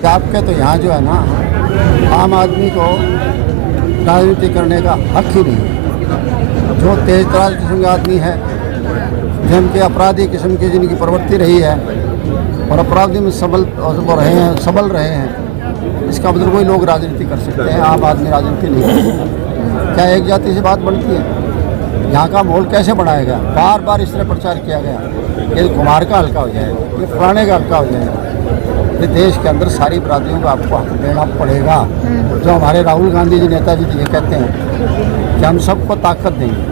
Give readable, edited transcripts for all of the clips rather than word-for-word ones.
कि आपके तो यहाँ जो है ना, आम आदमी को राजनीति करने का हक ही नहीं है। जो तेज तराज किस्म के आदमी है, जिनके अपराधी किस्म की जिनकी प्रवृत्ति रही है और अपराधी में सबल रहे हैं, इसका मतलब वही लोग राजनीति कर सकते हैं, आम आदमी राजनीति नहीं कर सकते। क्या एक जाति से बात बनती है? यहाँ का माहौल कैसे बढ़ाया गया? बार बार इस तरह प्रचार किया गया कि कुमार का हल्का हो जाएगा, ये फलाने का हल्का हो जाएगा। ये देश के अंदर सारी अपराधियों को आपको हक देना पड़ेगा। जो हमारे राहुल गांधी जी नेताजी ये कहते हैं कि हम सबको ताकत देंगे,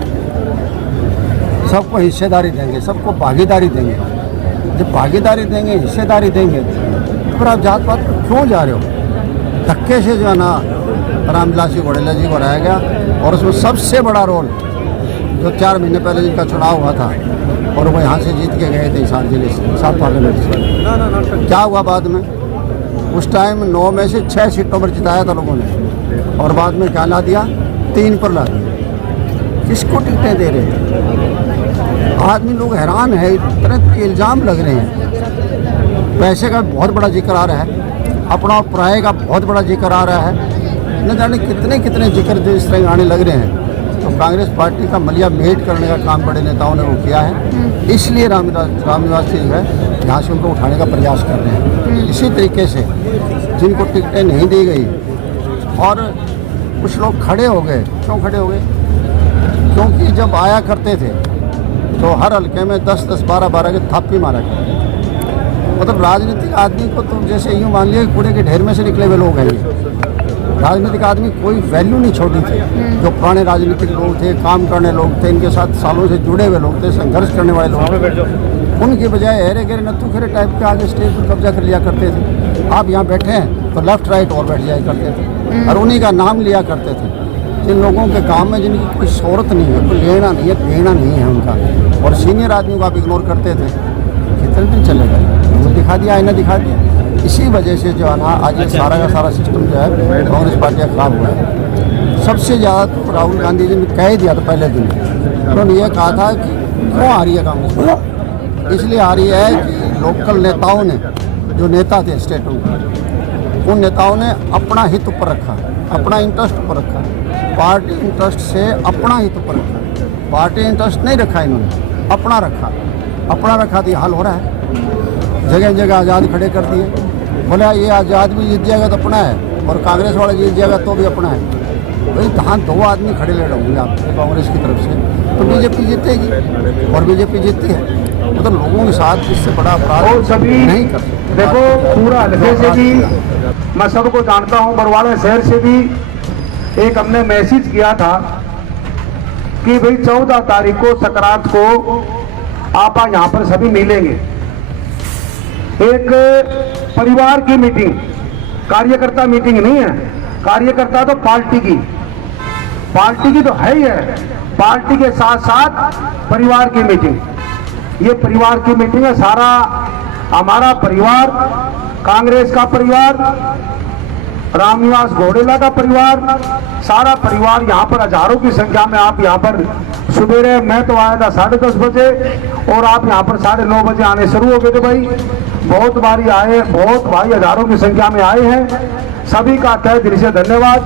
सबको हिस्सेदारी देंगे, सबको भागीदारी देंगे। जब भागीदारी देंगे, हिस्सेदारी देंगे, तो फिर आप जात पात पर क्यों जा रहे हो? धक्के से जो है ना रामविलास जी घोड़ेला जी को हराया गया। और उसमें सबसे बड़ा रोल जो 4 महीने पहले जिनका चुनाव हुआ था और वो यहाँ से जीत के गए थे हिसार जिले से, सात पार्लियामेंट से। क्या हुआ बाद में? उस टाइम 9 में से 6 सीटों पर जिताया था लोगों ने, और बाद में क्या ला दिया? 3 पर ला दिया। किसको टिकटें दे रहे हैं? आदमी लोग हैरान है, तरह के इल्ज़ाम लग रहे हैं। पैसे का बहुत बड़ा जिक्र आ रहा है, अपना पराये का बहुत बड़ा जिक्र आ रहा है, न जाने कितने कितने जिक्र जो इस तरह आने लग रहे हैं। तो कांग्रेस पार्टी का मलिया मेट करने का काम बड़े नेताओं ने वो किया है, इसलिए रामनिवास जी जो है यहाँ से उनको उठाने का प्रयास कर रहे हैं। इसी तरीके से जिनको टिकटें नहीं दी गई और कुछ लोग खड़े हो गए। क्यों खड़े हो गए? क्योंकि जब आया करते थे तो हर हल्के में 10-10, 12-12 के थापी मारा करते। मतलब राजनीतिक आदमी को तो जैसे यूँ मान लिया कि कूड़े के ढेर में से निकले हुए लोग हैं। राजनीतिक आदमी कोई वैल्यू नहीं छोड़ी थी। जो पुराने राजनीतिक लोग थे, काम करने लोग थे, इनके साथ सालों से जुड़े हुए लोग थे, संघर्ष करने वाले लोग, उनकी बजाय हेरे गेरे नत्थू खेरे टाइप के आगे स्टेज पर कब्जा कर लिया करते थे। आप यहाँ बैठे हैं तो लेफ्ट राइट और बैठ जाया करते थे और उन्हीं का नाम लिया करते थे। जिन लोगों के काम में जिनकी कोई शोहरत नहीं है, कोई लेना नहीं है, देना नहीं है उनका, और सीनियर आदमियों को आप इग्नोर करते थे, कितने दिन चलेगा? वो दिखा दिया, आईना दिखा दिया। इसी वजह से जो है ना आज ये सारा का सारा सिस्टम जो है कांग्रेस पार्टी खराब हुआ है। सबसे ज़्यादा तो राहुल गांधी जी ने कह दिया था पहले दिन, उन्होंने ये कहा था कि क्यों आ रही है कांग्रेस? इसलिए आ रही है कि लोकल नेताओं ने, जो नेता थे स्टेटों के, उन नेताओं ने अपना हित ऊपर रखा, अपना इंटरेस्ट ऊपर रखा, पार्टी इंटरेस्ट से अपना हित ऊपर रखा। पार्टी इंटरेस्ट नहीं रखा इन्होंने, अपना रखा। अपना रखा तो ये हाल हो रहा है। जगह जगह आज़ाद खड़े कर दिए। बोला ये आज़ाद भी जीत जाएगा तो अपना है, और कांग्रेस वाला जीत जाएगा तो भी अपना है। भाई कहाँ 2 आदमी खड़े लड़ रहे होंगे आप कांग्रेस की तरफ से, तो बीजेपी जीतेगी, और बीजेपी जीतती है। मतलब लोगों के साथ इससे बड़ा अपराध सभी नहीं कर सकते। देखो पूरा हल्के से भी मैं सबको जानता हूँ, बरवाड़ा शहर से भी एक हमने मैसेज किया था कि भाई 14 तारीख को सकरात को आप यहाँ पर सभी मिलेंगे। एक परिवार की मीटिंग, कार्यकर्ता मीटिंग नहीं है। कार्यकर्ता तो पार्टी की तो है ही है, पार्टी के साथ साथ परिवार की मीटिंग। ये परिवार की मीटिंग है। सारा हमारा परिवार, कांग्रेस का परिवार, रामनिवास घोड़ेला का परिवार, सारा परिवार यहाँ पर हजारों की संख्या में आप यहाँ पर सुबह, मैं तो आया था 10:30 बजे और आप यहाँ पर 9:30 बजे आने शुरू हो गए थे। भाई बहुत बारी आए, बहुत भाई हजारों की संख्या में आए हैं। सभी का तहे दिल से धन्यवाद।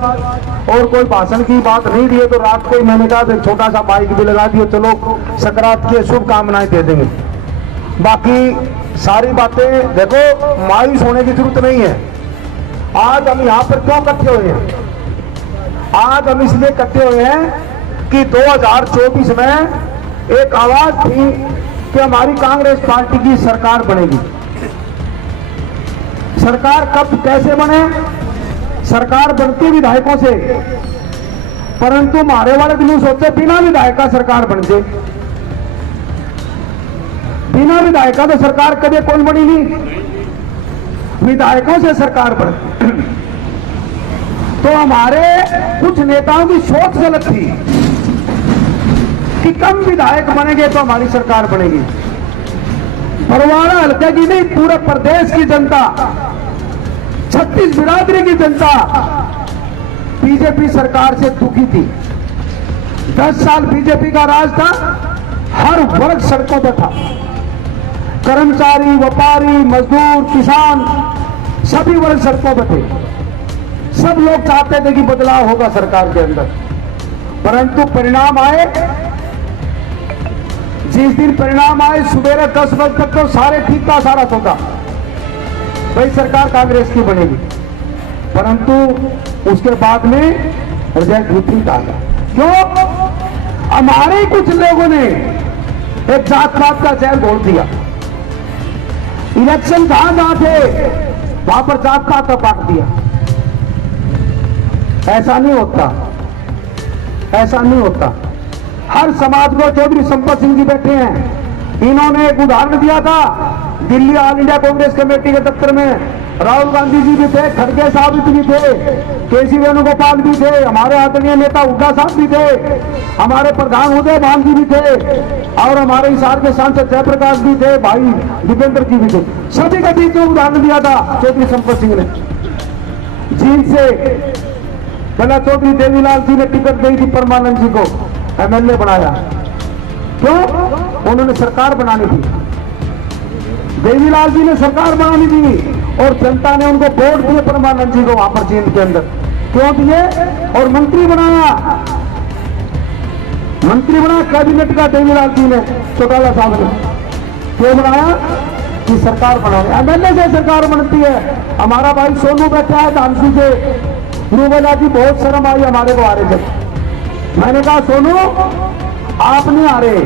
और कोई भाषण की बात नहीं दी है तो रात को ही मैंने कहा एक छोटा सा माइक भी लगा दिया, चलो सकरात की शुभकामनाएं दे देंगे। बाकी सारी बातें देखो, मायूस होने की जरूरत नहीं है। आज हम यहाँ पर क्यों इकट्ठे हुए हैं? आज हम इसलिए इकट्ठे हुए हैं कि 2024 में एक आवाज थी कि हमारी कांग्रेस पार्टी की सरकार बनेगी। सरकार कब कैसे बने? सरकार बनती विधायकों से, परंतु हमारे वाले दिनों सोचे बिना विधायक का सरकार बन जाए। बिना विधायका तो सरकार कभी कौन बनी नहीं, विधायकों से सरकार बनी। तो हमारे कुछ नेताओं की सोच गलत थी कि कम विधायक बनेंगे तो हमारी सरकार बनेगी। बरवाड़ा हल्के की नहीं, पूरे प्रदेश की जनता, 36 बिरादरी की जनता बीजेपी सरकार से दुखी थी। 10 साल बीजेपी का राज था, हर वर्ग सड़कों पर था। कर्मचारी, व्यापारी, मजदूर, किसान सभी वर्ग सड़कों पर थे, सब लोग चाहते थे कि बदलाव होगा सरकार के अंदर, परंतु परिणाम आए। जिस दिन परिणाम आए सुबह 10 बजे तक तो सारे ठीक था, सारा सौदा भाई सरकार कांग्रेस की बनेगी, परंतु उसके बाद में रिजल्ट विपरीत आ गया। क्यों? हमारे कुछ लोगों ने एक जात पात का जहर घोल दिया। इलेक्शन जहां थे वहां पर जात पात का बांट दिया। ऐसा नहीं होता, ऐसा नहीं होता। हर समाज को चौधरी संपत सिंह जी बैठे हैं, इन्होंने एक उदाहरण दिया था। Delhi all India Congress committee के दफ्तर में राहुल गांधी जी भी थे, खड़गे साहब भी थे, केसी वेणुगोपाल भी थे, हमारे आदरणीय नेता हुड्डा साहब भी थे, हमारे प्रधान उदय भान जी भी थे, और हमारे हिसार के सांसद जयप्रकाश भी थे, भाई दीपेंद्र जी भी थे। सभी का बीच में उदाहरण दिया था चौधरी संपत सिंह ने। जिनसे पहला चौधरी देवीलाल जी ने टिकट दी थी, परमानंद जी को एमएलए बनाया। क्यों? उन्होंने सरकार बनानी थी, देवीलाल जी ने सरकार बनानी थी, और जनता ने उनको वोट दिए परमानंद जी को वहां पर जींद के अंदर। क्यों दिए? और मंत्री बनाया, मंत्री बनाया कैबिनेट का देवीलाल जी ने, चौटाला साहब ने। क्यों बनाया? कि सरकार बनाने, एमएलए से सरकार बनती है। हमारा भाई सोनू बैठा है झांसी से, रूबेला जी बहुत शर्म आई हमारे को आ रहे थे। मैंने कहा सोनू आप नहीं आ रहे,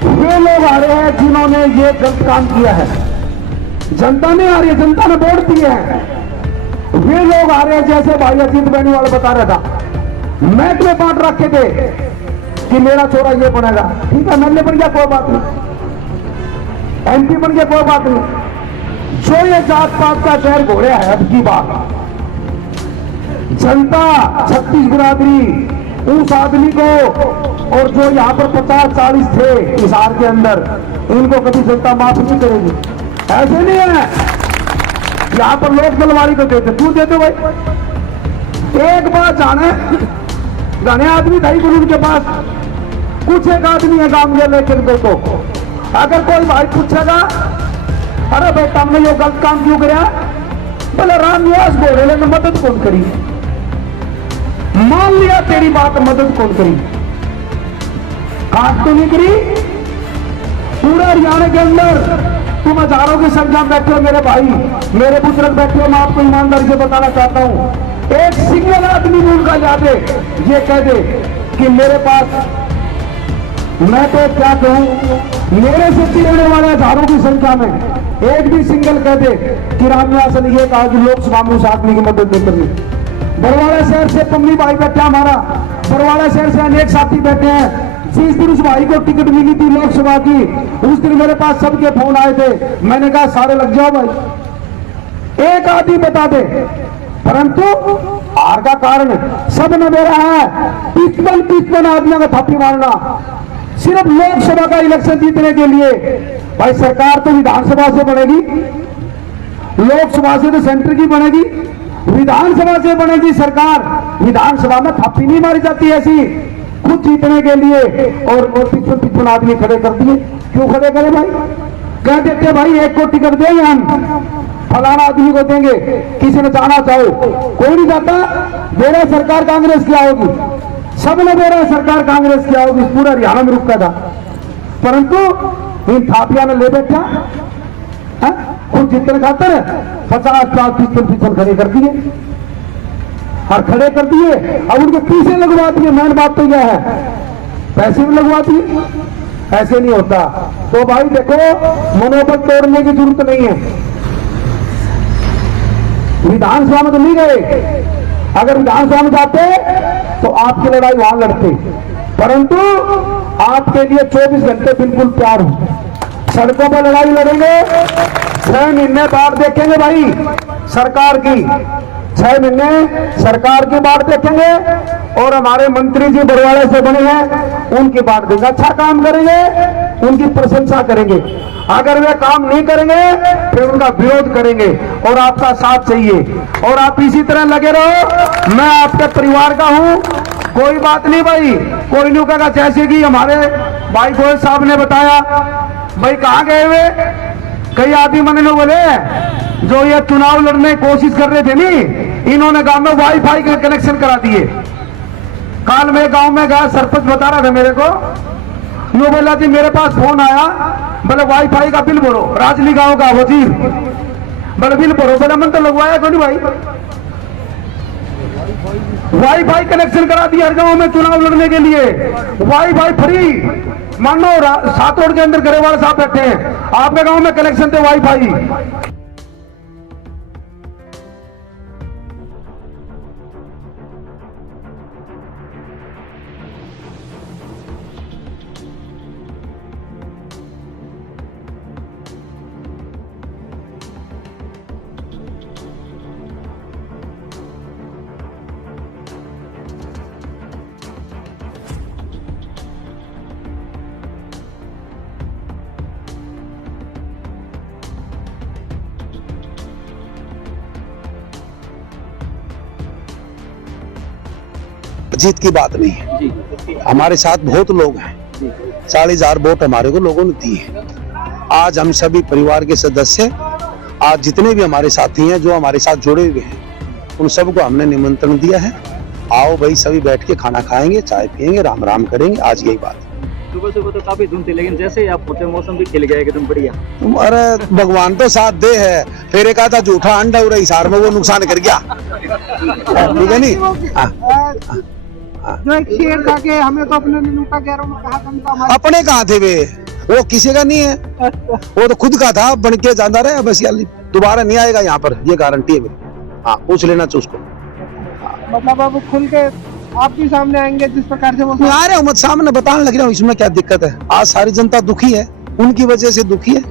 वे लोग आ रहे हैं जिन्होंने ये गलत काम किया है। जनता नहीं आ रही है, जनता ने वोट दिए हैं। वे लोग आ रहे हैं, जैसे भाई अजीत बेनीवाल बता रहा था, मैं तुम्हें बांट रखे थे कि मेरा छोरा ये बनेगा, ठीक है एमएलए बन गया कोई बात नहीं, एमपी बन गया कोई बात नहीं। जो ये जात पात का जहर घोड़े है अब की बात, जनता 36 बिरादरी उस आदमी को, और जो यहाँ पर 50-40 थे हिसार के अंदर, इनको कभी जनता माफ नहीं करेगी। ऐसे नहीं है, यहाँ पर लोग जलवारी को देते, तू देते भाई। एक बात जाने घने आदमी था गुरु के पास, कुछ एक आदमी है गांव में लेकर देखो, अगर कोई भाई पूछेगा अरे बेटा हमने ये गलत काम क्यों कराया, बोले राम निवास बोले लेकिन मदद कौन करी। मान लिया तेरी बात, मदद कौन करी, काट तो नहीं करी। पूरे हरियाणा के अंदर तुम हजारों की संख्या में बैठे हो मेरे भाई, मेरे बुजुर्ग बैठे हो, मैं आपको ईमानदारी से बताना चाहता हूं, एक सिंगल आदमी भी उनका याद है ये कह दे कि मेरे पास, मैं तो क्या कहूं, मेरे से चिढ़ने वाले हजारों की संख्या में एक भी सिंगल कह दे कि रामनिवास ने यह कहा कि लोकसभा में उस आदमी की मदद नहीं करनी। बरवाड़ा शहर से पम्मी भाई बैठा हमारा, बरवाड़ा शहर से अनेक साथी बैठे हैं। जिस दिन उस भाई को टिकट मिली थी लोकसभा की, उस दिन मेरे पास सबके फोन आए थे, मैंने कहा सारे लग जाओ भाई, एक आदमी बता दे। परंतु हार का कारण सब न दे रहा है, 55 आदमियों का थापी मारना सिर्फ लोकसभा का इलेक्शन जीतने के लिए। भाई सरकार तो विधानसभा से बनेगी, लोकसभा से तो सेंटर की बनेगी, विधानसभा से बनेगी सरकार। विधानसभा में थापी नहीं मारी जाती ऐसी खुद जीतने के लिए, और 55 आदमी खड़े कर दिए। क्यों खड़े करे भाई? कह देते भाई एक को टिकट देंगे हम, फलाना आदमी को देंगे, किसी ने जाना चाहो, कोई नहीं जाता, दे रहे सरकार कांग्रेस की आओगी, सब ने दे रहे सरकार कांग्रेस की आओगी, पूरा हरियाणा में रुकता था। परंतु इन थापिया ने ले बैठा, खुद जीतने खातर 50-50 खड़े कर दिए, और खड़े कर दिए, अब उनके पीछे लगवा दिए। मेन बात तो यह है, पैसे भी लगवा दिए। ऐसे नहीं होता। तो भाई देखो, मनोबल तोड़ने की जरूरत नहीं है। विधानसभा में तो नहीं गए, अगर विधानसभा में जाते तो आपकी लड़ाई वहां लड़ते, परंतु आपके लिए 24 घंटे बिल्कुल प्यार हो। सड़कों पर लड़ाई लड़ेंगे, 6 महीने बाढ़ देखेंगे भाई सरकार की, 6 महीने सरकार की बाढ़ देखेंगे, और हमारे मंत्री जी बरवाड़े से बने हैं उनकी बाढ़ देंगे। अच्छा काम करेंगे उनकी प्रशंसा करेंगे, अगर वे काम नहीं करेंगे फिर उनका विरोध करेंगे, और आपका साथ चाहिए। और आप इसी तरह लगे रहो, मैं आपके परिवार का हूं, कोई बात नहीं भाई, कोई नहीं कहा। जैसे कि हमारे भाई गोयल साहब ने बताया, भाई कहाँ गए हुए, कई आदमी मन ने बोले जो ये चुनाव लड़ने की कोशिश कर रहे थे नी, इन्होंने गांव में वाईफाई का कनेक्शन करा दिए। काल मैं गांव में गया, सरपंच बता रहा था मेरे को, नो बोला जी मेरे पास फोन आया, बोले वाईफाई का बिल भरो, राजली गांव का वजीर, बोले बिल भरो, बोले मन तो लगवाया क्यों नहीं भाई, वाईफाई कनेक्शन करा दिया हर गांव में चुनाव लड़ने के लिए, वाईफाई फ्री। मान लो सातोड़ के अंदर गरेवाल साहब बैठे हैं, आपके गांव में कनेक्शन थे वाईफाई। जीत की बात नहीं है, हमारे साथ बहुत लोग हैं, 40,000 वोट हमारे को लोगों ने दी है। आज हम सभी परिवार के सदस्य, आज जितने भी हमारे साथी हैं जो हमारे साथ जुड़े हुए हैं, उन सबको हमने निमंत्रण दिया है, आओ भाई सभी बैठ के खाना खाएंगे, चाय पियेंगे, राम राम करेंगे। आज यही बात है। सुबह सुबह तो काफी धुंध थी, लेकिन जैसे ही आप पहुंचे मौसम भी खिल गया एकदम बढ़िया। अरे भगवान तो साथ दे है, फिर एक आधा झूठा अंडा उड़ा हिसार में वो नुकसान कर गया, ठीक है नहीं। जो एक शेर था कि हमें तो अपने ने लूटा, गैरों में कहा था हमारे अपने कहाँ थे वे, वो किसी का नहीं है, वो तो खुद का था, बन के जाता रहे, बस यार दोबारा नहीं आएगा यहाँ पर, ये गारंटी है मेरी। हाँ पूछ लेना चाहिए उसको। मतलब अब खुल के आपके सामने आएंगे जिस प्रकार से वो मैं आ रहा हूँ, मत सामने बताने लग रहा हूँ, इसमें क्या दिक्कत है। आज सारी जनता दुखी है, उनकी वजह से दुखी है,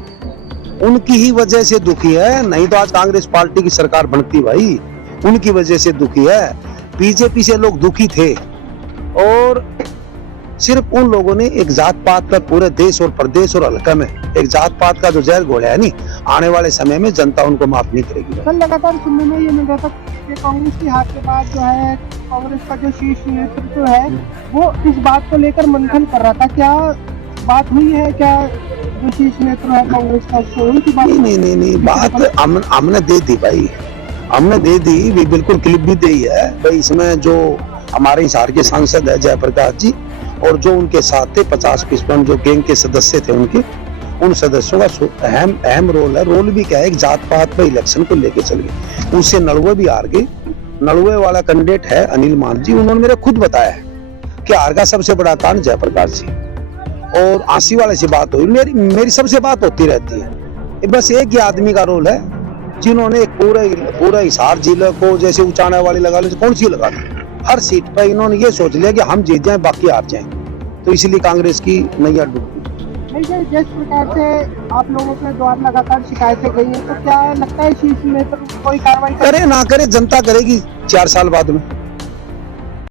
उनकी ही वजह से दुखी है, नहीं तो आज कांग्रेस पार्टी की सरकार बनती भाई, उनकी वजह से दुखी है। बीजेपी से लोग दुखी थे, और सिर्फ उन लोगों ने एक जात पात पर पूरे देश और प्रदेश और हल्का में एक जात पात का जो जहर घोला है नहीं, आने वाले समय में जनता उनको माफ नहीं करेगी। कल लगातार सुनने में ये मिल रहा था कि कांग्रेस की हार के बाद जो है कांग्रेस का जो शीर्ष नेतृत्व है वो इस बात को लेकर मंथन कर रहा था, क्या बात हुई है? क्या जो शीर्ष नेतृत्व है कांग्रेस का उनकी बात? नहीं बात हमने दे दी भाई, हमने दे दी भी, बिल्कुल क्लिप भी दी है भाई। इसमें जो हमारे हिसार के सांसद है जयप्रकाश जी, और जो उनके साथ थे 50-55 जो गैंग के सदस्य थे उनके, उन सदस्यों का अहम रोल है। रोल भी क्या है, एक जात पात पर इलेक्शन को लेके चल गए, उससे नलवे भी हार गए। नलवे वाला कैंडिडेट है अनिल मान जी, उन्होंने मेरे खुद बताया है कि हार का सबसे बड़ा कारण जयप्रकाश जी। और आंसी वाले से बात हुई, मेरी सबसे बात होती रहती है। बस एक ही आदमी का रोल है, जिन्होंने एक पूरा हिसार जिले को जैसे उचाने वाली लगा ली, कौन सी लगा ली, हर सीट पर इन्होंने ये सोच लिया कि हम जीत जाएं बाकी हार जाएं, तो इसलिए कांग्रेस की नैया डूब गई। जिस प्रकार से आप लोगों के द्वारा लगातार शिकायतें गई हैं, तो क्या लगता है शीर्ष नेतृत्व कोई कार्रवाई करे ना करे, जनता करेगी 4 साल बाद में।